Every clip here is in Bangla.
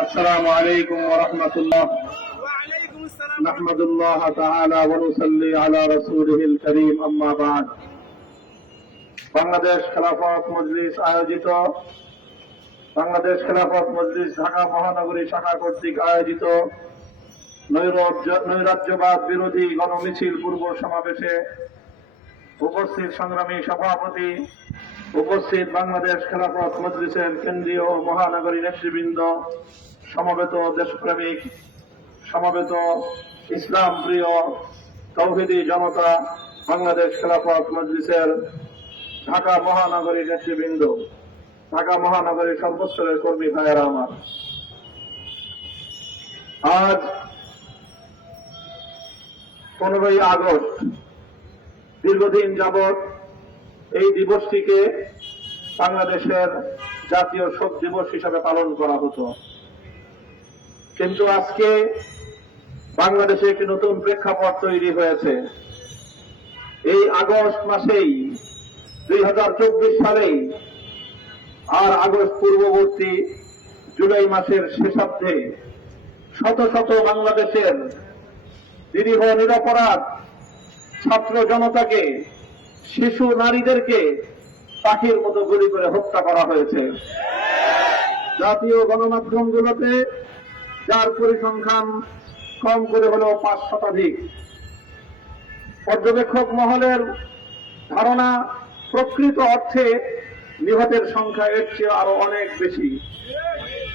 السلام عليكم ورحمة الله وعليكم السلام نحمد الله تعالى ونصلي على رسوله الكريم أما بعد বাংলাদেশ খেলাফত মজলিস আয়োজিত বাংলাদেশ খেলাফত মজলিস ঢাকা মহানগরী শাখা কর্তৃক আয়োজিত নৈরাজ্য- নৈরাজ্যবাদ বিরোধী গণমিছিল পূর্ব সমাবেশে উপস্থিত সংগ্রামী সভাপতি উপস্থিত বাংলাদেশ খেলাফত মজলিসের কেন্দ্রীয় ও মহানগরী নেতৃবৃন্দ সমবেত দেশপ্রেমিক, সমবেত ইসলাম প্রিয় তৌহিদি জনতা বাংলাদেশ খেলাফত মজলিসের ঢাকা মহানগরী নেতৃবৃন্দ, ঢাকা মহানগরীর সর্বস্তরের কর্মী ভাইয়েরা আমার। আজ পনেরোই আগস্ট, দীর্ঘদিন যাবৎ এই দিবসটিকে বাংলাদেশের জাতীয় শোক দিবস হিসাবে পালন করা হতো। কিন্তু আজকে বাংলাদেশে একটি নতুন প্রেক্ষাপট তৈরি হয়েছে। এই আগস্ট মাসেই, দুই হাজার চব্বিশ সালেই আর আগস্ট পূর্ববর্তী জুলাই মাসের শেষার্ধে শত শত বাংলাদেশের নিরীহ নিরপরাধ ছাত্র জনতাকে, শিশু নারীদেরকে পাখির মতো গুলি করে হত্যা করা হয়েছে। জাতীয় গণমাধ্যমগুলোতে যার পরিসংখ্যান কম করে হলেও পাঁচ শতাধিক। পর্যবেক্ষক মহলের ধারণা, প্রকৃত অর্থে নিহতের সংখ্যা এর চেয়ে আরও অনেক বেশি।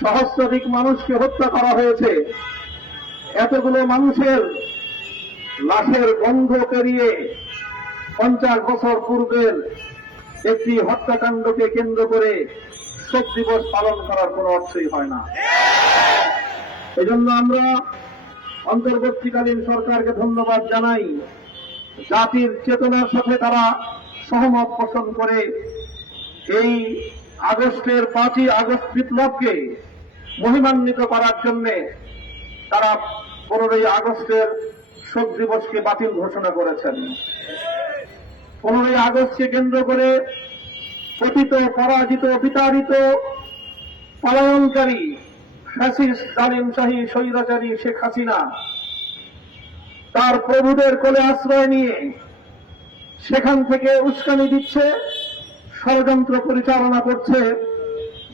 সহস্রাধিক মানুষকে হত্যা করা হয়েছে। এতগুলো মানুষের লাশের গন্ধ পেরিয়ে পঞ্চাশ বছর পূর্বের একটি হত্যাকাণ্ডকে কেন্দ্র করে শোক দিবস পালন করার কোনো অর্থই হয় না। এজন্য আমরা অন্তর্বর্তীকালীন সরকারকে ধন্যবাদ জানাই। জাতির চেতনার সাথে তারা সহমত পোষণ করে এই আগস্টের পাঁচই আগস্ট বিপ্লবকে মহিমান্বিত করার জন্য তারা পনেরোই আগস্টের শোক দিবসকে বাতিল ঘোষণা করেছেন। পনেরোই আগস্টকে কেন্দ্র করে পতিত পরাজিত, বিতাড়িত পলায়নকারী শেখ হাসিনা। তার প্রভুদের কোলে আশ্রয় নিয়ে সেখান থেকে উস্কানি দিচ্ছে, ষড়যন্ত্র পরিচালনা করছে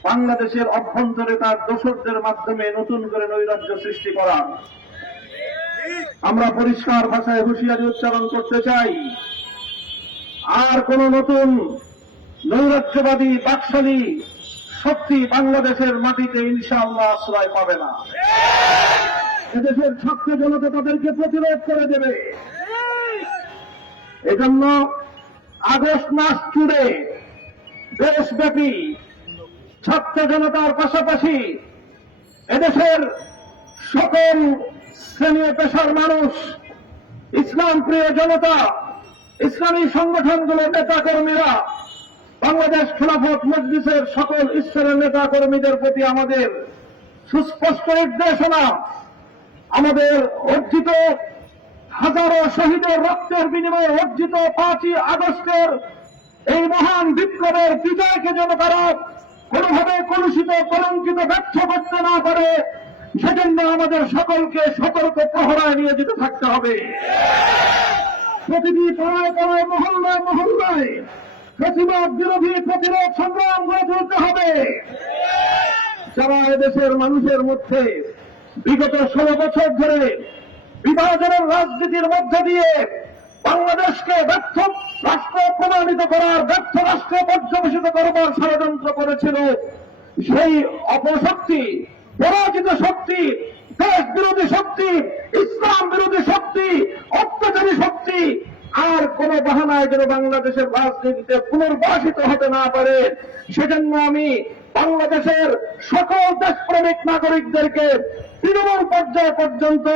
বাংলাদেশের অভ্যন্তরে তার দোসরদের মাধ্যমে নতুন করে নৈরাজ্য সৃষ্টি করা। আমরা পরিষ্কার ভাষায় হুঁশিয়ারি উচ্চারণ করতে চাই, আর কোন নতুন নৈরাজ্যবাদী বাকশালী শক্তি বাংলাদেশের মাটিতে ইনশাআল্লাহ আশ্রয় পাবে না। এদেশের ছাত্র জনতা তাদেরকে প্রতিরোধ করে দেবে। এজন্য আগস্ট মাস জুড়ে দেশব্যাপী ছাত্র জনতার পাশাপাশি এদেশের সকল শ্রেণি পেশার মানুষ ইসলাম প্রিয় জনতা, ইসলামী সংগঠনগুলোর নেতা কর্মীরা বাংলাদেশ খেলাফত মজলিসের সকল ঈশ্বরের নেতা কর্মীদের প্রতি আমাদের সুস্পষ্ট নির্দেশনা, আমাদের অর্জিত হাজারো শহীদের রক্তের বিনিময়ে অর্জিত পাঁচই আগস্টের এই মহান বিপ্লবের বিজয়কে যেন তারা কোনোভাবে কলুষিত, কলঙ্কিত, ব্যর্থ করতে না পারে, সেজন্য আমাদের সকলকে সতর্ক প্রহরায় নিয়ে যেতে থাকতে হবে। প্রতিটি পাড়ায় পাড়ায়, মহল্লায় মহল্লায় প্রতিবাদ বিরোধী প্রতিরোধ সংগ্রাম গড়ে তুলতে হবে। যারা এদেশের মানুষের মধ্যে বিগত ষোলো বছর ধরে বিভাজনের রাজনীতির মধ্য দিয়ে বাংলাদেশকে ব্যর্থ রাষ্ট্র প্রমাণিত করার, ব্যর্থ রাষ্ট্র পর্যবেসিত করবার ষড়যন্ত্র করেছিল। সেই অপশক্তি, পরাজিত শক্তি, দেশ বিরোধী শক্তি, ইসলাম বিরোধী শক্তি অত্যাচারী শক্তি আর কোন বাহানায় যেন বাংলাদেশের রাজনীতিতে পুনর্বাসিত হতে না পারে, সেজন্য আমি বাংলাদেশের সকল দেশপ্রেমিক নাগরিকদেরকে তৃণমূল পর্যায় পর্যন্ত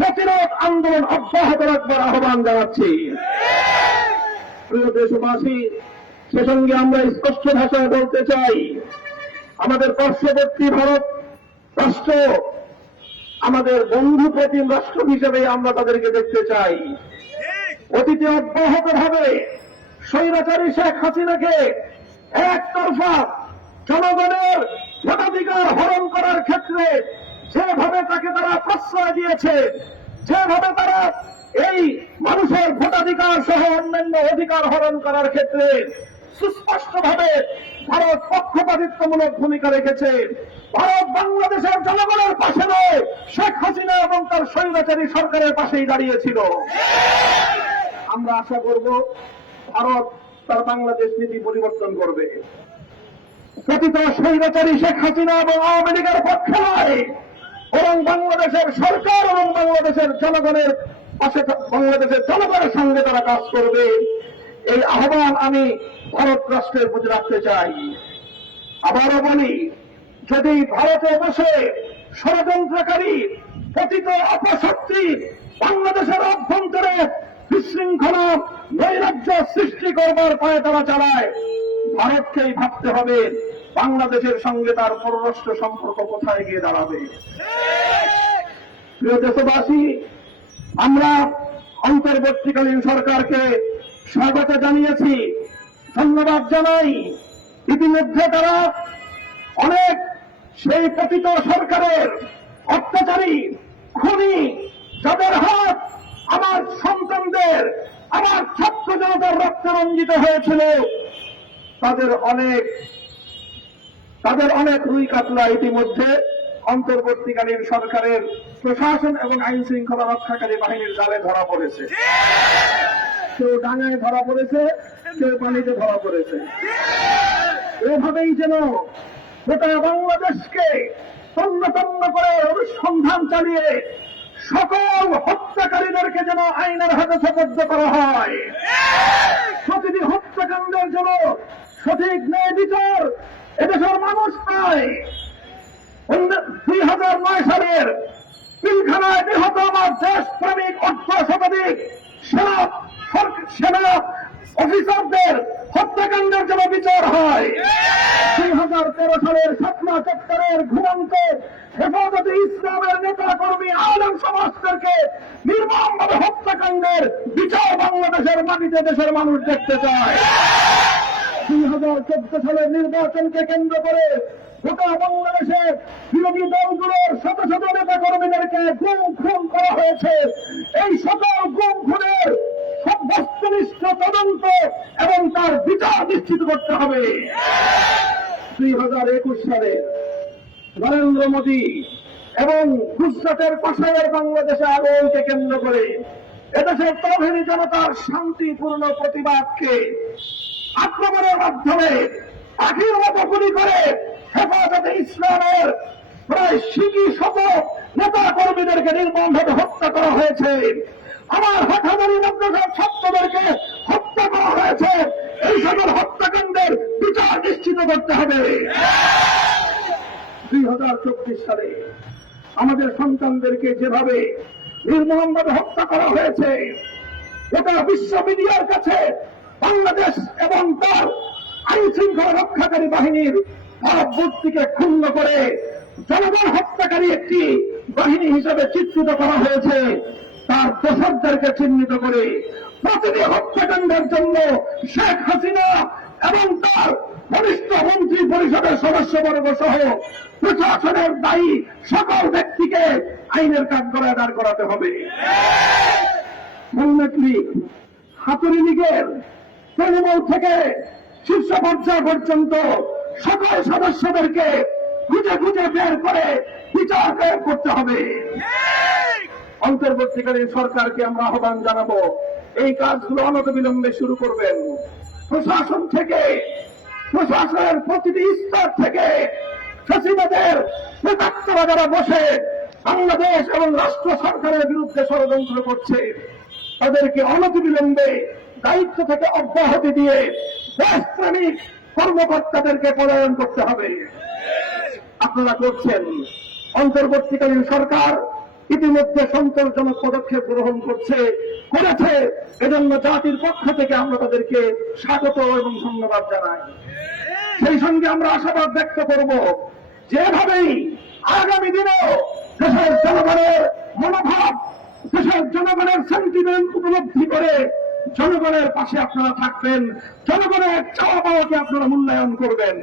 প্রতিরোধ আন্দোলন অব্যাহত রাখবার আহ্বান জানাচ্ছি। প্রিয় দেশবাসী, সে সঙ্গে আমরা স্পষ্ট ভাষায় বলতে চাই, আমাদের পার্শ্ববর্তী ভারত রাষ্ট্র, আমাদের বন্ধু প্রতিম রাষ্ট্র হিসেবে আমরা তাদেরকে দেখতে চাই। অতীতে অব্যাহত ভাবে স্বৈরাচারী শেখ হাসিনাকে একতরফা জনগণের ভোটাধিকার হরণ করার ক্ষেত্রে যেভাবে তাকে তারা প্রশ্রয় দিয়েছে, যেভাবে তারা এই মানুষের ভোটাধিকার সহ অন্যান্য অধিকার হরণ করার ক্ষেত্রে সুস্পষ্টভাবে ভারত পক্ষপাতিত্বমূলক ভূমিকা রেখেছে। ভারত বাংলাদেশের জনগণের পাশে নয়, শেখ হাসিনা এবং তার স্বৈরাচারী সরকারের পাশেই দাঁড়িয়েছিল। আমরা আশা করব ভারত তার বাংলাদেশ নীতি পরিবর্তন করবে। কথিত স্বৈরাচারী শেখ হাসিনা এবং আওয়ামী লীগের পক্ষে বাংলাদেশের সরকার এবং বাংলাদেশের জনগণের পাশে বাংলাদেশের জনগণের সঙ্গে তারা কাজ করবে। এই আহ্বান আমি ভারত রাষ্ট্রের প্রতি রাখতে চাই। আবারও বলি, যদি ভারতে বসে ষড়যন্ত্রকারী কথিত অপশক্তি বাংলাদেশের অভ্যন্তরে বিশৃঙ্খলা নৈরাজ্য সৃষ্টি করবার পায়ে তারা চালায়। ভারতকেই ভাবতে হবে, বাংলাদেশের সঙ্গে তার পররাষ্ট্র সম্পর্ক কোথায় গিয়ে দাঁড়াবে। প্রিয় দেশবাসী, আমরা অন্তর্বর্তীকালীন সরকারকে স্বাগত জানিয়েছি, ধন্যবাদ জানাই। ইতিমধ্যে তারা অনেক সেই পতিত সরকারের অত্যাচারী, খুনি, যাদের হাত আমার সন্তানদের, আমার ছাত্র জনতার রক্তে রঞ্জিত হয়েছিল। তাদের অনেক তাদের অনেক রুই কাতলা ইতিমধ্যে অন্তর্বর্তীকালীন সরকারের প্রশাসন এবং আইন শৃঙ্খলা রক্ষাকারী বাহিনীর জালে ধরা পড়েছে। কেউ ডাঙায় ধরা পড়েছে, কেউ পানিতে ধরা পড়েছে। এভাবেই যেন গোটা বাংলাদেশকে তন্ন তন্ন করে অনুসন্ধান চালিয়ে সকল হত্যাকারীদেরকে যেন আইনের হাতে সবদ্ধ করা হয়। প্রতিটি হত্যাকাণ্ডের জন্য সঠিক ন্যায় বিচার এদেশের মানুষ নয় দুই হাজার নয় সালের পিলখানায় নিহত আমার দেশ প্রেমিক অর্থ শতাধিক সেনা সেনা অফিসারদের হত্যাকাণ্ডের জন্য বিচার হয়। দুই হাজার তেরো সালের সাতমা চত্বরের ঘুমন্ত হেফাজতে ইসলামের নেতা কর্মী আলম সমাজদেরকে নির্মমভাবে হত্যাকাণ্ডের বিচার বাংলাদেশের মাটিতে দেশের মানুষ দেখতে চায়। দুই হাজার চোদ্দ সালের নির্বাচনকে কেন্দ্র করে গোটা বাংলাদেশে বিরোধী দলগুলোর শত শত নেতা কর্মীদেরকে গুম খুন করা হয়েছে। এই সকল গুম খুনের সব বস্তুনিষ্ঠ তদন্ত এবং তার বিচার নিশ্চিত করতে হবে। দুই হাজার একুশ সালে নরেন্দ্র মোদী এবং গুজরাটের পাশায়ের বাংলাদেশে আগমনকে কেন্দ্র করে এদেশের তরফেরি জনতার শান্তিপূর্ণ প্রতিবাদকে আক্রমণের মাধ্যমে পাখির মতো গুলি করে হেফাজতে ইসলামের প্রায় শিকি শত নেতা কর্মীদেরকে নির্মমভাবে হত্যা করা হয়েছে। আমার হাটাদারি মাদ্রাসার ছাত্রদেরকে হত্যা করা হয়েছে। এই সকল হত্যাকাণ্ডের বিচার নিশ্চিত করতে হবে। দুই হাজার চব্বিশ সালে আমাদের সন্তানদেরকে যেভাবে নির্মমভাবে হত্যা করা হয়েছে, গোটা বিশ্ব মিডিয়ার কাছে বাংলাদেশ এবং তার আইন শৃঙ্খলা রক্ষাকারী বাহিনীর ভারতবর্তীকে ক্ষুণ্ণ করে জনগণ হত্যাকারী একটি বাহিনী হিসেবে চিত্রিত করা হয়েছে। তার দোষকদেরকে চিহ্নিত করে প্রতিটি হত্যাকাণ্ডের জন্য শেখ হাসিনা এবং তার বরিষ্ঠ মন্ত্রী পরিষদের সদস্যবর্গ সহ প্রশাসনের দায়ী সকল ব্যক্তিকে আইনের কাঠগড়ায় দাঁড় করাতে হবে। লীগ হাতুরি লীগের তৃণমূল থেকে শীর্ষ পর্যায় পর্যন্ত সকল সদস্যদেরকে খুঁজে খুঁজে বের করে বিচার করতে হবে। অন্তর্বর্তীকালীন সরকারকে আমরা আহ্বান জানাব। এই কাজগুলো অনতবিলম্বে শুরু করবেন। প্রশাসন থেকে, প্রশাসনের প্রতিটি স্তর থেকে ফেসিবাদের প্রেতাত্মরা যারা বসে বাংলাদেশ এবং রাষ্ট্র সরকারের বিরুদ্ধে ষড়যন্ত্র করছে। তাদেরকে অনতিবিলম্বে দায়িত্ব থেকে অব্যাহতি দিয়ে দেশপ্রেমিক কর্মকর্তাদেরকে পলায়ন করতে হবে। আপনারা করছেন। অন্তর্বর্তীকালীন সরকার ইতিমধ্যে সন্তোষজনক পদক্ষেপ গ্রহণ করছে, করেছে, এজন্য জাতির পক্ষ থেকে আমরা তাদেরকে স্বাগত এবং ধন্যবাদ জানাই। সেই সঙ্গে আমরা আশাবাদ ব্যক্ত করব, যেভাবেই আগামী দিনেও দেশের জনগণের মনোভাব, দেশের জনগণের সেন্টিমেন্ট উপলব্ধি করে জনগণের পাশে আপনারা থাকবেন, জনগণের চাওয়া পাওয়াকে আপনারা মূল্যায়ন করবেন।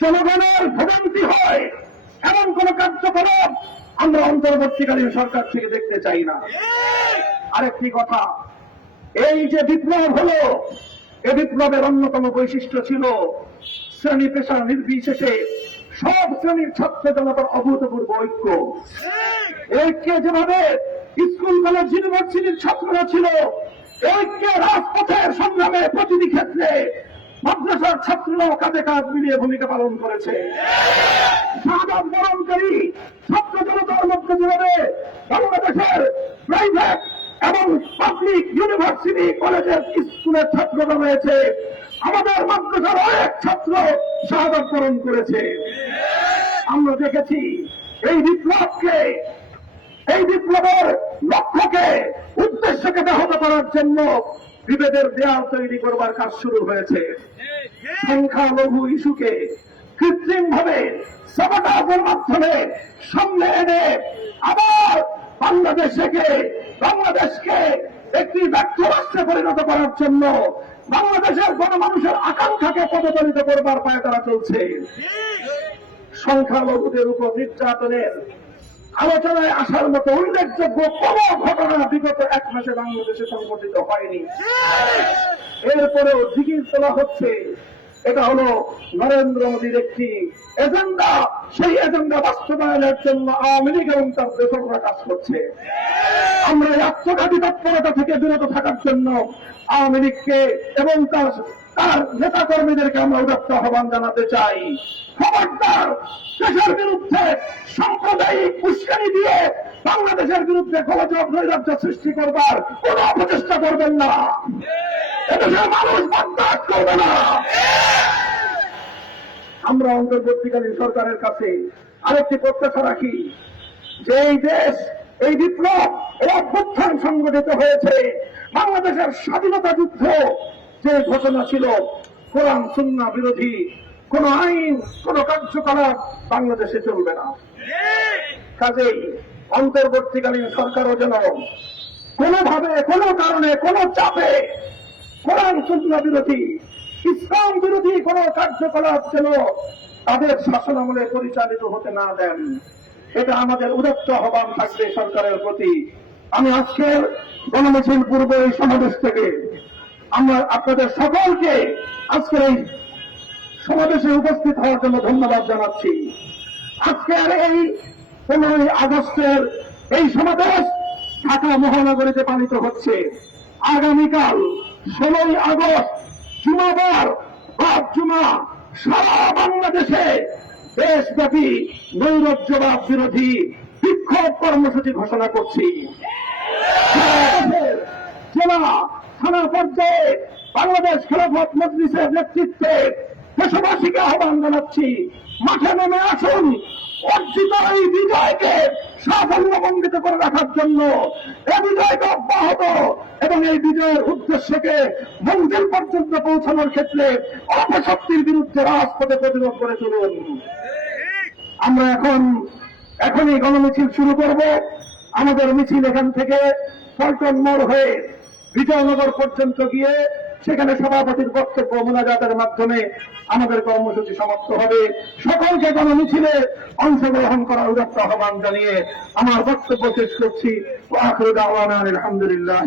জনগণের ভোগান্তি হয়, এমন কোন কার্যকলাপ আমরা অন্তর্বর্তীকালীন সরকার থেকে দেখতে চাই না। আরেকটি কথা, এই যে বিপ্লব হলো, এ বিপ্লবের অন্যতম বৈশিষ্ট্য ছিল শ্রেণি পেশা নির্বিশেষে সব শ্রেণির ছাত্র জনতার অভূতপূর্ব ঐক্য। ঐক্যে যেভাবে স্কুল, কলেজ, ইউনিভার্সিটির ছাত্ররা ছিল, ঐক্যে রাজপথের সংগ্রামে প্রতিটি ক্ষেত্রে মাদ্রাসার ছাত্ররাও কাঁধে কাঁধ মিলিয়ে ভূমিকা পালন করেছে। শাহাদ বরণকারী ছাত্র জনতার মধ্যে যেভাবে বাংলাদেশের প্রাইভেট এবং পাবলিক ইউনিভার্সিটি কলেজের স্কুলের ছাত্ররা রয়েছে আমাদের মাদ্রাসার অনেক ছাত্র শাহাদ বরণ করেছে। আমরা দেখেছি এই বিপ্লবকে, এই বিপ্লবের লক্ষ্যকে, উদ্দেশ্যকে ব্যাহত করার জন্য বিভেদের দেয়াল তৈরি করবার কাজ শুরু হয়েছে। সংখ্যালঘু ইস্যুকে কৃত্রিম ভাবে মাধ্যমে সামনে এনে আবার বাংলাদেশকে বাংলাদেশকে একটি ব্যর্থ রাষ্ট্রে পরিণত করার জন্য বাংলাদেশের আকাঙ্ক্ষাকে পদদলিত করবার পায়ে তারা চলছে। সংখ্যালঘুদের উপর নির্যাতনের আলোচনায় আসার মতো উল্লেখযোগ্য কোন ঘটনা বিগত এক মাসে বাংলাদেশে সংঘটিত হয়নি। এরপরেও জিগির তোলা হচ্ছে এটা হলো নরেন্দ্র মোদীর একটি এজেন্ডা। সেই এজেন্ডা বাস্তবায়নের জন্য আওয়ামী লীগ এবং তার দেশকরা কাজ করছে। আমরা আত্মঘাতী তৎপরতা থেকে বিরত থাকার জন্য আওয়ামী লীগকে এবং তার তার নেতা কর্মীদেরকে আমরা উদাত্ত আহ্বান জানাতে চাই। খবরদার, দেশের বিরুদ্ধে সাম্প্রদায়িক উস্কানি দিয়ে বাংলাদেশের বিরুদ্ধে গোলযোগ নৈরাজ্য সৃষ্টি করবার কোন অপচেষ্টা করবেন না। এদেশের মানুষ বরদাস্ত আমরা অন্তর্বর্তীকালীন সরকারের কাছে আরেকটি প্রত্যাশা রাখি। যে এই দেশ, এই বিপ্লব, এই অভ্যুত্থান সংগঠিত হয়েছে, বাংলাদেশের স্বাধীনতা যুদ্ধ, যে ঘটনা ছিল কোরআন সুন্না বিরোধী, কোন আইন, কোন কার্যকলাপ বাংলাদেশে চলবে না। কাজেই অন্তর্বর্তীকালীন সরকারও যেন কোনোভাবে, কোনো কারণে, কোনো চাপে কোরআন সুন্না বিরোধী, ইসলাম বিরোধী কোন কার্যকলাপ যেন তাদের শাসনামলে পরিচালিত হতে না দেন, এটা আমাদের উদত্ত আহ্বান থাকবে সরকারের প্রতি। আমি আজকের গণমিছিল পূর্ব এই সমাবেশ থেকে আমরা আপনাদের সকলকে আজকের এই সমাবেশে উপস্থিত হওয়ার জন্য ধন্যবাদ জানাচ্ছি। আজকের এই পনেরোই আগস্টের এই সমাবেশ ঢাকা মহানগরীতে পালিত হচ্ছে। আগামীকাল ষোলোই আগস্ট জুমাবার বাদ জুমা সারা বাংলাদেশে দেশব্যাপী নৈরাজ্যবাদ বিরোধী বিক্ষোভ কর্মসূচি ঘোষণা করছি। জেলা, থানা পর্যায়ে বাংলাদেশ খেলাফত মজলিসের নেতৃত্বে দেশবাসীকে আহ্বান জানাচ্ছি, মাঠে নেমে আসুন, অর্জিত এই বিজয়কে সাফল্যমণ্ডিত করে রাখার জন্য এই বিজয়কে অব্যাহত। এবং এই বিজয়ের উদ্দেশ্যকে মঞ্জিল পর্যন্ত পৌঁছানোর ক্ষেত্রে অপশক্তির বিরুদ্ধে রাজপথে প্রতিরোধ করে চলুন। আমরা এখন, এখনই গণমিছিল শুরু করব। আমাদের মিছিল এখান থেকে পল্টন মোড় হয়ে বিজয়নগর পর্যন্ত গিয়ে সেখানে সভাপতির বক্তব্য মোনাজাতের মাধ্যমে আমাদের কর্মসূচি সমাপ্ত হবে। সকলকে গণমিছিলে অংশগ্রহণ করার উদাত্ত আহ্বান জানিয়ে আমার বক্তব্য শেষ করছি। আলহামদুলিল্লাহ